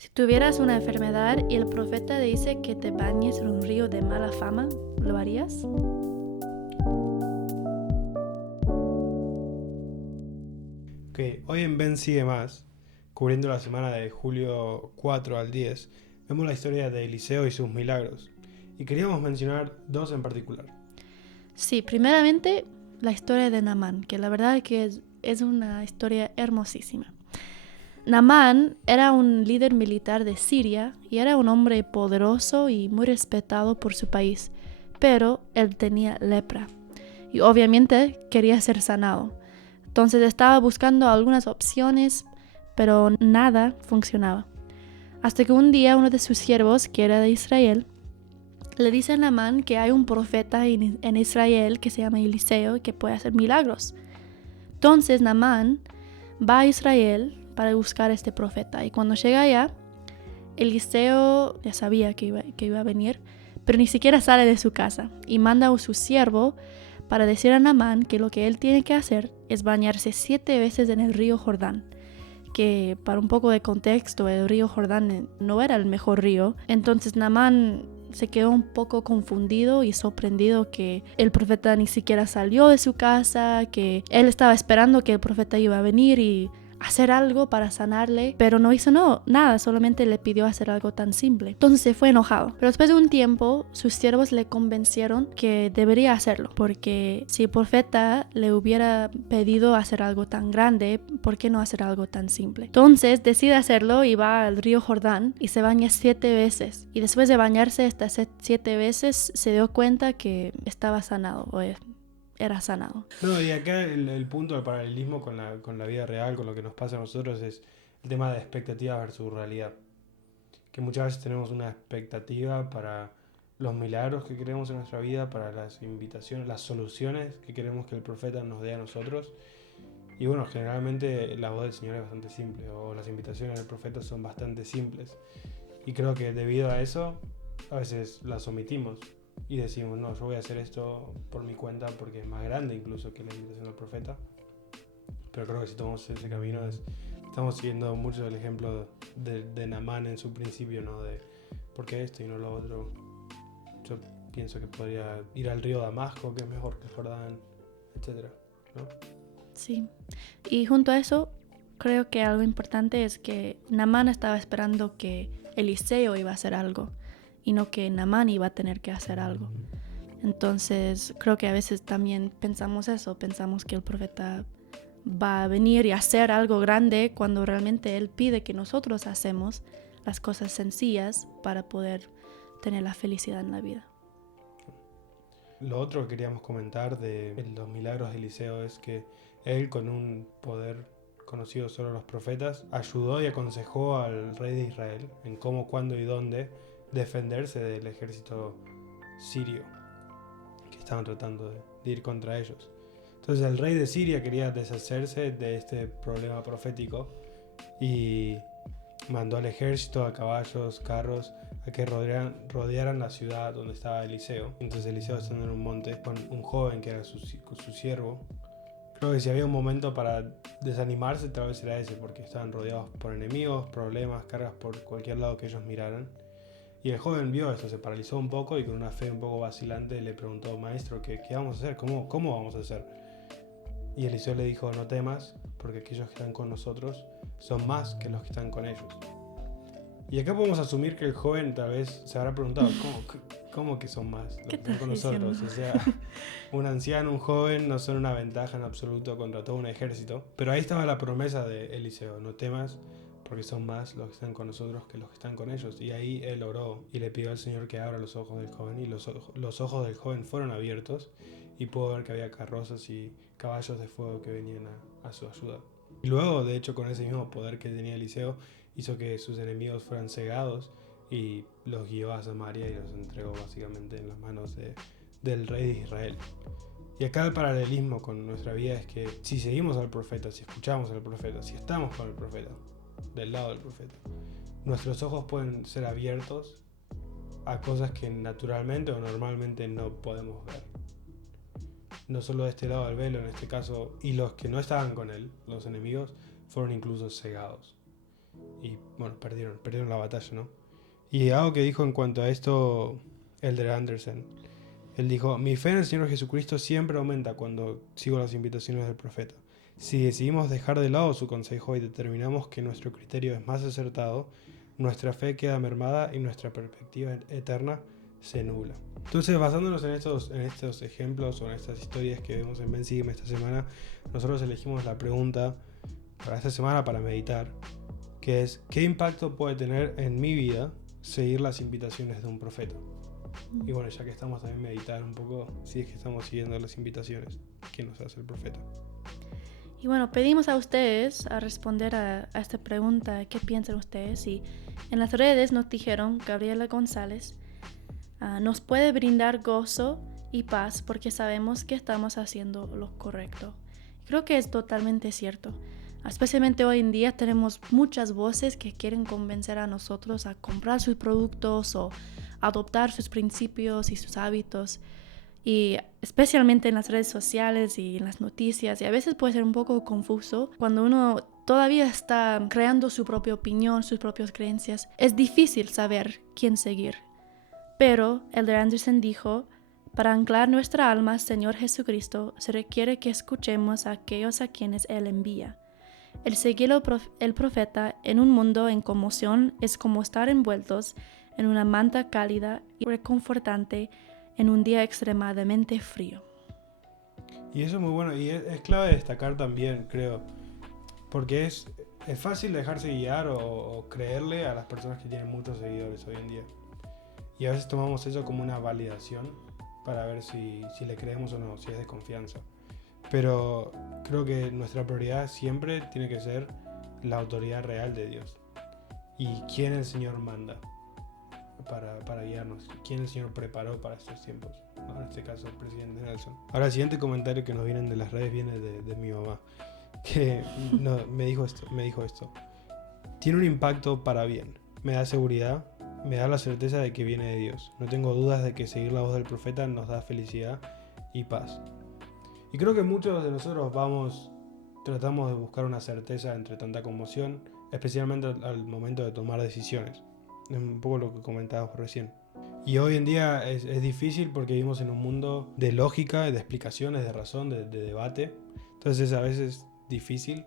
Si tuvieras una enfermedad y el profeta te dice que te bañes en un río de mala fama, ¿lo harías? Ok, hoy en Ben Sigue Más, cubriendo la semana de julio 4 al 10, vemos la historia de Eliseo y sus milagros. Y queríamos mencionar dos en particular. Sí, primeramente la historia de Naamán, que la verdad que es una historia hermosísima. Naamán era un líder militar de Siria y era un hombre poderoso y muy respetado por su país, pero él tenía lepra y obviamente quería ser sanado. Entonces estaba buscando algunas opciones, pero nada funcionaba. Hasta que un día uno de sus siervos, que era de Israel, le dice a Naamán que hay un profeta en Israel que se llama Eliseo y que puede hacer milagros. Entonces Naamán va a Israel para buscar a este profeta, y cuando llega allá, Eliseo ya sabía que iba a venir, pero ni siquiera sale de su casa y manda a su siervo para decir a Naamán que lo que él tiene que hacer es bañarse 7 veces en el río Jordán, que para un poco de contexto, el río Jordán no era el mejor río. Entonces Naamán se quedó un poco confundido y sorprendido que el profeta ni siquiera salió de su casa, que él estaba esperando que el profeta iba a venir y hacer algo para sanarle, pero no hizo nada, solamente le pidió hacer algo tan simple. Entonces se fue enojado. Pero después de un tiempo, sus siervos le convencieron que debería hacerlo, porque si el profeta le hubiera pedido hacer algo tan grande, ¿por qué no hacer algo tan simple? Entonces decide hacerlo y va al río Jordán y se baña 7 veces. Y después de bañarse estas 7 veces, se dio cuenta que estaba sanado, o era sanado. No, y acá el punto del paralelismo con la vida real, con lo que nos pasa a nosotros, es el tema de expectativa versus realidad. Que muchas veces tenemos una expectativa para los milagros que queremos en nuestra vida, para las invitaciones, las soluciones que queremos que el profeta nos dé a nosotros. Y bueno, generalmente la voz del Señor es bastante simple, o las invitaciones del profeta son bastante simples. Y creo que debido a eso, a veces las omitimos y decimos, no, yo voy a hacer esto por mi cuenta porque es más grande incluso que la invitación del profeta. Pero creo que si tomamos ese camino, estamos siguiendo mucho el ejemplo de Naamán en su principio, ¿no? De por qué esto y no lo otro. Yo pienso que podría ir al río Damasco, que es mejor que Jordán, etcétera, ¿no? Sí. Y junto a eso, creo que algo importante es que Naamán estaba esperando que Eliseo iba a hacer algo y no que Naamán iba a tener que hacer algo. Entonces, creo que a veces también pensamos eso, pensamos que el profeta va a venir y hacer algo grande cuando realmente él pide que nosotros hacemos las cosas sencillas para poder tener la felicidad en la vida. Lo otro que queríamos comentar de los milagros de Eliseo es que él, con un poder conocido solo a los profetas, ayudó y aconsejó al rey de Israel en cómo, cuándo y dónde defenderse del ejército sirio que estaban tratando de ir contra ellos. Entonces el rey de Siria quería deshacerse de este problema profético y mandó al ejército, a caballos, carros, a que rodearan la ciudad donde estaba Eliseo. Entonces Eliseo, estando en un monte con un joven que era su siervo, creo que si había un momento para desanimarse, tal vez era ese, porque estaban rodeados por enemigos, problemas, cargas por cualquier lado que ellos miraran. Y el joven vio esto, se paralizó un poco y con una fe un poco vacilante le preguntó: maestro, ¿qué vamos a hacer? ¿Cómo vamos a hacer? Y Eliseo le dijo: no temas, porque aquellos que están con nosotros son más que los que están con ellos. Y acá podemos asumir que el joven tal vez se habrá preguntado: ¿cómo que son más los que ¿Qué están estás con diciendo? nosotros? O sea, un anciano, un joven no son una ventaja en absoluto contra todo un ejército. Pero ahí estaba la promesa de Eliseo: no temas, porque son más los que están con nosotros que los que están con ellos. Y ahí él oró y le pidió al Señor que abra los ojos del joven, y los ojos del joven fueron abiertos y pudo ver que había carrozas y caballos de fuego que venían a su ayuda. Y luego, de hecho, con ese mismo poder que tenía Eliseo, hizo que sus enemigos fueran cegados y los guió a Samaria y los entregó básicamente en las manos del rey de Israel. Y acá el paralelismo con nuestra vida es que si seguimos al profeta, si escuchamos al profeta, si estamos con el profeta, del lado del profeta, nuestros ojos pueden ser abiertos a cosas que naturalmente o normalmente no podemos ver. No solo de este lado del velo en este caso, y los que no estaban con él, los enemigos, fueron incluso cegados. y bueno, perdieron la batalla, ¿no? Y algo que dijo en cuanto a esto Elder Anderson, él dijo: mi fe en el Señor Jesucristo siempre aumenta cuando sigo las invitaciones del profeta. Si decidimos dejar de lado su consejo y determinamos que nuestro criterio es más acertado, nuestra fe queda mermada y nuestra perspectiva eterna se nubla. Entonces, basándonos en estos ejemplos o en estas historias que vemos en Ben Sígueme esta semana, nosotros elegimos la pregunta para esta semana para meditar, que es: ¿qué impacto puede tener en mi vida seguir las invitaciones de un profeta? Y bueno, ya que estamos, también meditar un poco si es que estamos siguiendo las invitaciones que nos hace el profeta. Y bueno, pedimos a ustedes a responder a esta pregunta, ¿qué piensan ustedes? Y en las redes nos dijeron, Gabriela González, nos puede brindar gozo y paz porque sabemos que estamos haciendo lo correcto. Creo que es totalmente cierto. Especialmente hoy en día tenemos muchas voces que quieren convencer a nosotros a comprar sus productos o adoptar sus principios y sus hábitos. Y especialmente en las redes sociales y en las noticias, y a veces puede ser un poco confuso cuando uno todavía está creando su propia opinión, sus propias creencias. Es difícil saber quién seguir. Pero Elder Anderson dijo: para anclar nuestra alma al Señor Jesucristo se requiere que escuchemos a aquellos a quienes Él envía. El seguir el profeta en un mundo en conmoción es como estar envueltos en una manta cálida y reconfortante en un día extremadamente frío. Y eso es muy bueno, y es clave destacar también, creo, porque es fácil dejarse guiar o creerle a las personas que tienen muchos seguidores hoy en día. Y a veces tomamos eso como una validación para ver si le creemos o no, si es de confianza. Pero creo que nuestra prioridad siempre tiene que ser la autoridad real de Dios y quién el Señor manda para guiarnos, quién el Señor preparó para estos tiempos, ¿no? En este caso el presidente Nelson. Ahora el siguiente comentario que nos vienen de las redes viene de mi mamá, que me dijo esto: tiene un impacto para bien, me da seguridad, me da la certeza de que viene de Dios, no tengo dudas de que seguir la voz del profeta nos da felicidad y paz. Y creo que muchos de nosotros tratamos de buscar una certeza entre tanta conmoción, especialmente al momento de tomar decisiones. Es un poco lo que comentabas recién. Y hoy en día es difícil porque vivimos en un mundo de lógica, de explicaciones, de razón, de debate. Entonces a veces es difícil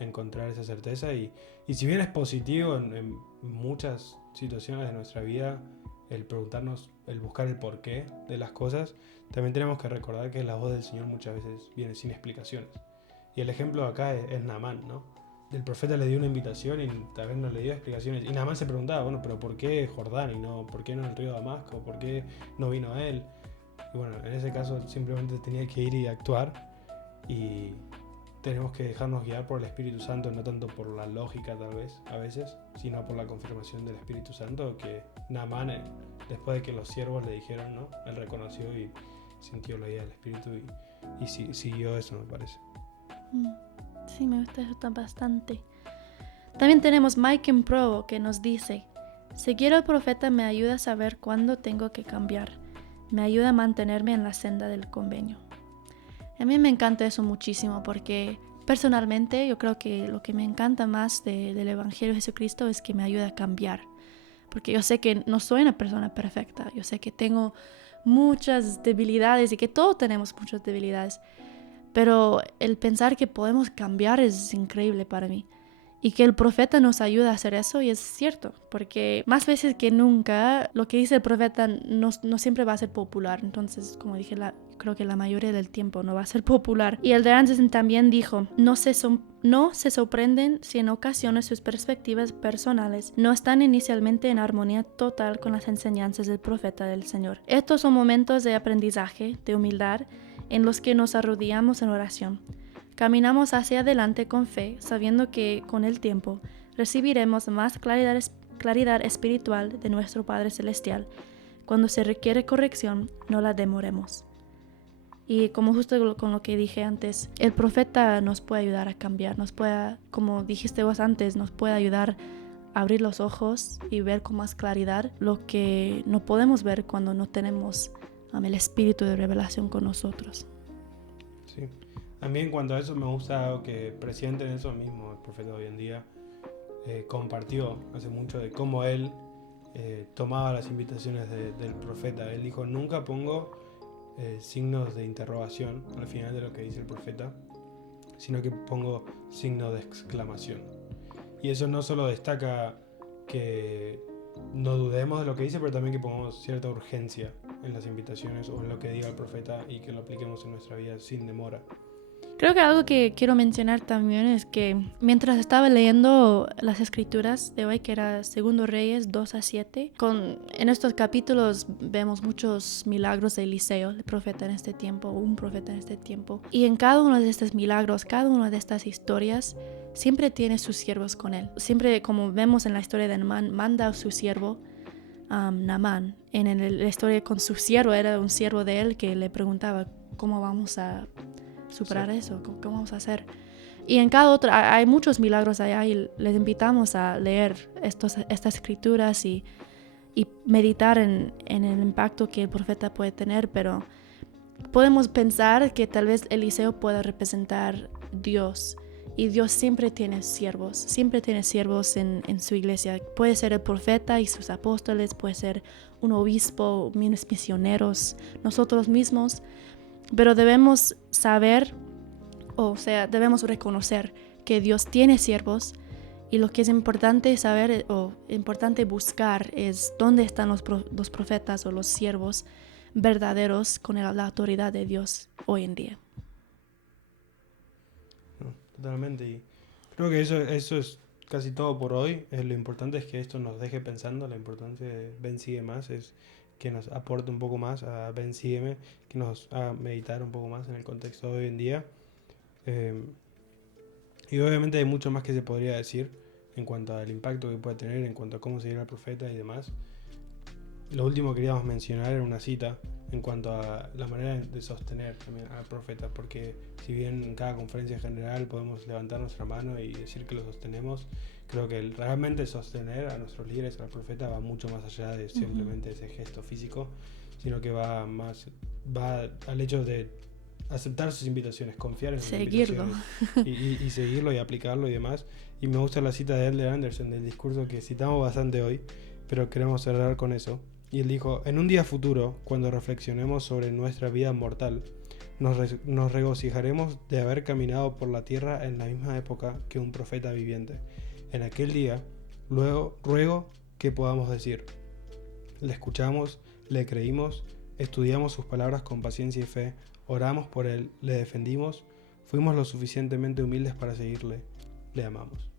encontrar esa certeza. Y si bien es positivo en muchas situaciones de nuestra vida el preguntarnos, el buscar el porqué de las cosas, también tenemos que recordar que la voz del Señor muchas veces viene sin explicaciones. Y el ejemplo acá es Naamán, ¿no? El profeta le dio una invitación y también no le dio explicaciones. Y Naamán se preguntaba, bueno, pero ¿por qué Jordán y no? ¿Por qué no el río Damasco? ¿Por qué no vino a él? Y bueno, en ese caso simplemente tenía que ir y actuar. Y tenemos que dejarnos guiar por el Espíritu Santo, no tanto por la lógica tal vez, a veces, sino por la confirmación del Espíritu Santo, que Naamán, después de que los siervos le dijeron, ¿no? Él reconoció y sintió la guía del Espíritu y siguió eso, me parece. Sí, me gusta eso bastante. También tenemos Mike en Provo que nos dice: seguir al profeta me ayuda a saber cuándo tengo que cambiar. Me ayuda a mantenerme en la senda del convenio. A mí me encanta eso muchísimo porque personalmente yo creo que lo que me encanta más del Evangelio de Jesucristo es que me ayuda a cambiar. Porque yo sé que no soy una persona perfecta. Yo sé que tengo muchas debilidades y que todos tenemos muchas debilidades. Pero el pensar que podemos cambiar es increíble para mí. Y que el profeta nos ayuda a hacer eso, y es cierto, porque más veces que nunca lo que dice el profeta no siempre va a ser popular. Entonces, como dije, creo que la mayoría del tiempo no va a ser popular. Y el de Anderson también dijo: no se sorprenden si en ocasiones sus perspectivas personales no están inicialmente en armonía total con las enseñanzas del profeta del Señor. Estos son momentos de aprendizaje, de humildad, en los que nos arrodillamos en oración. Caminamos hacia adelante con fe, sabiendo que con el tiempo recibiremos más claridad espiritual de nuestro Padre Celestial. Cuando se requiere corrección, no la demoremos. Y como justo con lo que dije antes, el profeta nos puede ayudar a cambiar, como dijiste vos antes, nos puede ayudar a abrir los ojos y ver con más claridad lo que no podemos ver cuando no tenemos el espíritu de revelación con nosotros. Sí. A mí en cuanto a eso me gusta que presienten eso mismo el profeta hoy en día. compartió hace mucho de cómo él tomaba las invitaciones del profeta. Él dijo, nunca pongo signos de interrogación al final de lo que dice el profeta, sino que pongo signos de exclamación. Y eso no solo destaca que no dudemos de lo que dice, pero también que pongamos cierta urgencia en las invitaciones o en lo que diga el profeta y que lo apliquemos en nuestra vida sin demora. Creo que algo que quiero mencionar también es que mientras estaba leyendo las escrituras de hoy, que era 2 Reyes 2-7, en estos capítulos vemos muchos milagros de Eliseo, el profeta en este tiempo, un profeta en este tiempo. Y en cada uno de estos milagros, cada una de estas historias, siempre tiene sus siervos con él. Siempre, como vemos en la historia de Naamán, manda a su siervo, Naamán. En la historia con su siervo, era un siervo de él que le preguntaba cómo vamos a superar eso, ¿cómo vamos a hacer? Y en cada otro, hay muchos milagros allá y les invitamos a leer estas escrituras y meditar en el impacto que el profeta puede tener, pero podemos pensar que tal vez Eliseo pueda representar Dios, y Dios siempre tiene siervos en su iglesia. Puede ser el profeta y sus apóstoles, puede ser un obispo, misioneros, nosotros mismos. Pero debemos saber, debemos reconocer que Dios tiene siervos, y lo que es importante saber o importante buscar es dónde están los profetas o los siervos verdaderos con la autoridad de Dios hoy en día. Totalmente, y creo que eso es casi todo por hoy. Lo importante es que esto nos deje pensando. La importancia de Ven Sigue Más es que nos aporte un poco más a Ven Sígueme, que nos haga meditar un poco más en el contexto de hoy en día. Y obviamente hay mucho más que se podría decir en cuanto al impacto que puede tener, en cuanto a cómo seguir al profeta y demás. Lo último que queríamos mencionar era una cita en cuanto a la manera de sostener también al profeta, porque si bien en cada conferencia general podemos levantar nuestra mano y decir que lo sostenemos, creo que realmente sostener a nuestros líderes, al profeta, va mucho más allá de simplemente ese gesto físico, sino que va al hecho de aceptar sus invitaciones, confiar en sus invitaciones y seguirlo y aplicarlo y demás. Y me gusta la cita de Elder Anderson del discurso que citamos bastante hoy, pero queremos cerrar con eso. Y él dijo, en un día futuro, cuando reflexionemos sobre nuestra vida mortal, nos regocijaremos de haber caminado por la tierra en la misma época que un profeta viviente. En aquel día, ruego que podamos decir, le escuchamos, le creímos, estudiamos sus palabras con paciencia y fe, oramos por él, le defendimos, fuimos lo suficientemente humildes para seguirle, le amamos.